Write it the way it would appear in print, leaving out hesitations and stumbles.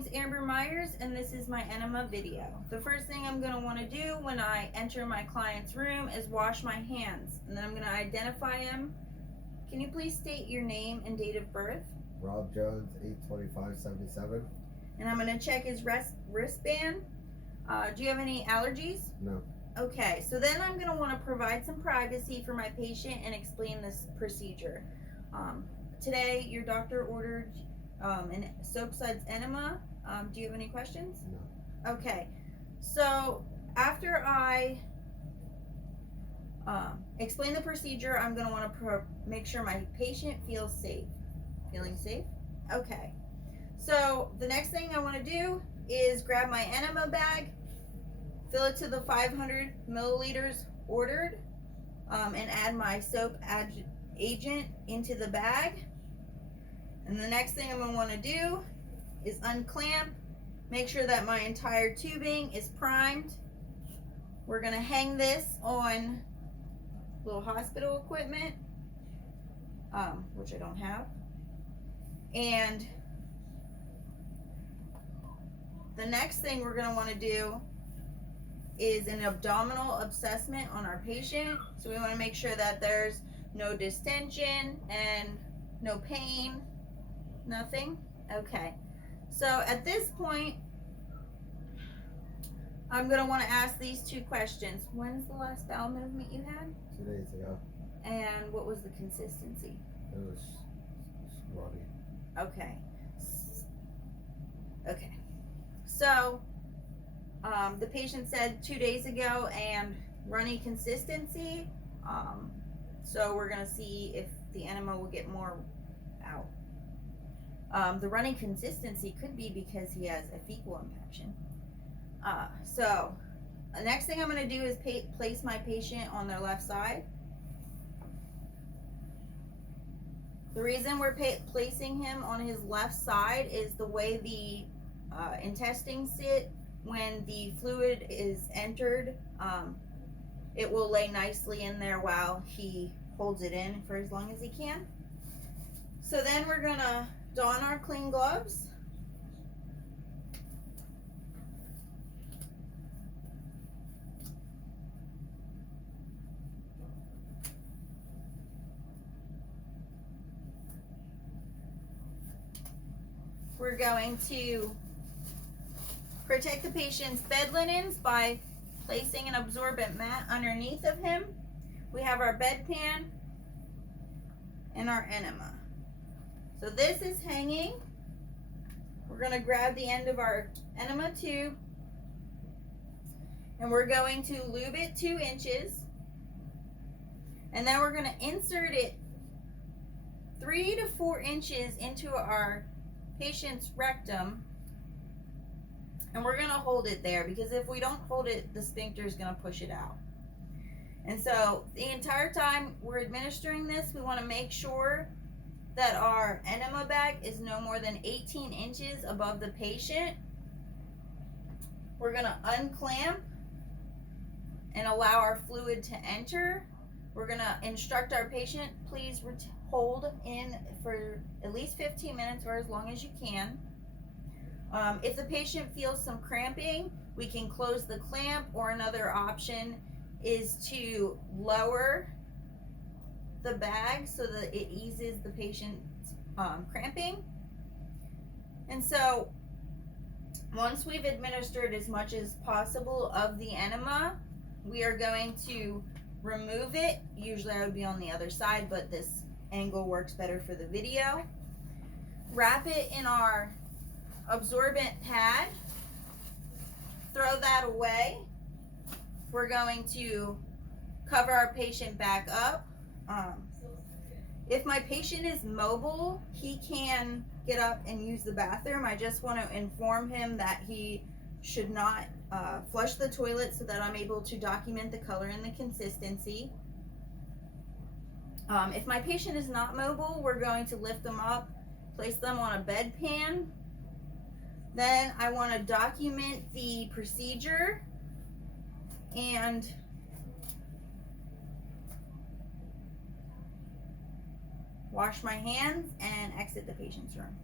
name's Amber Myers and this is my enema video. The first thing I'm going to want to do when I enter my client's room is wash my hands, and then I'm going to identify him. Can you please state your name and date of birth? Rob Jones, 8/25/77. And I'm going to check his wristband. Do you have any allergies? No. Okay, so then I'm going to want to provide some privacy for my patient and explain this procedure. Today, your doctor ordered an soap-suds enema. Do you have any questions? No. Okay, so after I explain the procedure, I'm going to want to make sure my patient feels safe. Feeling safe? Okay. So the next thing I want to do is grab my enema bag, fill it to the 500 milliliters ordered, and add my soap agent into the bag. And the next thing I'm going to want to do is unclamp, make sure that my entire tubing is primed. We're going to hang this on little hospital equipment, which I don't have. And the next thing we're going to want to do is an abdominal assessment on our patient. So we want to make sure that there's no distension and no pain, nothing. Okay. So at this point, I'm going to want to ask these two questions. When's the last bowel movement you had? 2 days ago. And what was the consistency? It was ruddy. Okay. Okay. So, the patient said 2 days ago and runny consistency. So we're going to see if the enema will get more out. The runny consistency could be because he has a fecal infection. So the next thing I'm going to do is place my patient on their left side. The reason we're placing him on his left side is the way the intestines sit. When the fluid is entered, it will lay nicely in there while he holds it in for as long as he can. So then we're going to don our clean gloves. We're going to protect the patient's bed linens by placing an absorbent mat underneath of him. We have our bedpan and our enema. So this is hanging. We're going to grab the end of our enema tube and we're going to lube it 2 inches. And then we're going to insert it 3 to 4 inches into our patient's rectum, and we're going to hold it there because if we don't hold it, the sphincter is going to push it out. And so the entire time we're administering this, we want to make sure that our enema bag is no more than 18 inches above the patient. We're going to unclamp and allow our fluid to enter. We're going to instruct our patient, please hold in for at least 15 minutes or as long as you can. If the patient feels some cramping, we can close the clamp, or another option is to lower the bag so that it eases the patient's cramping. And so once we've administered as much as possible of the enema, we are going to remove it. Usually I would be on the other side, but this angle works better for the video. Wrap it in our absorbent pad. Throw that away. We're going to cover our patient back up. If my patient is mobile, he can get up and use the bathroom. I just want to inform him that he should not flush the toilet so that I'm able to document the color and the consistency. If my patient is not mobile, we're going to lift them up, place them on a bedpan. Then I want to document the procedure and wash my hands and exit the patient's room.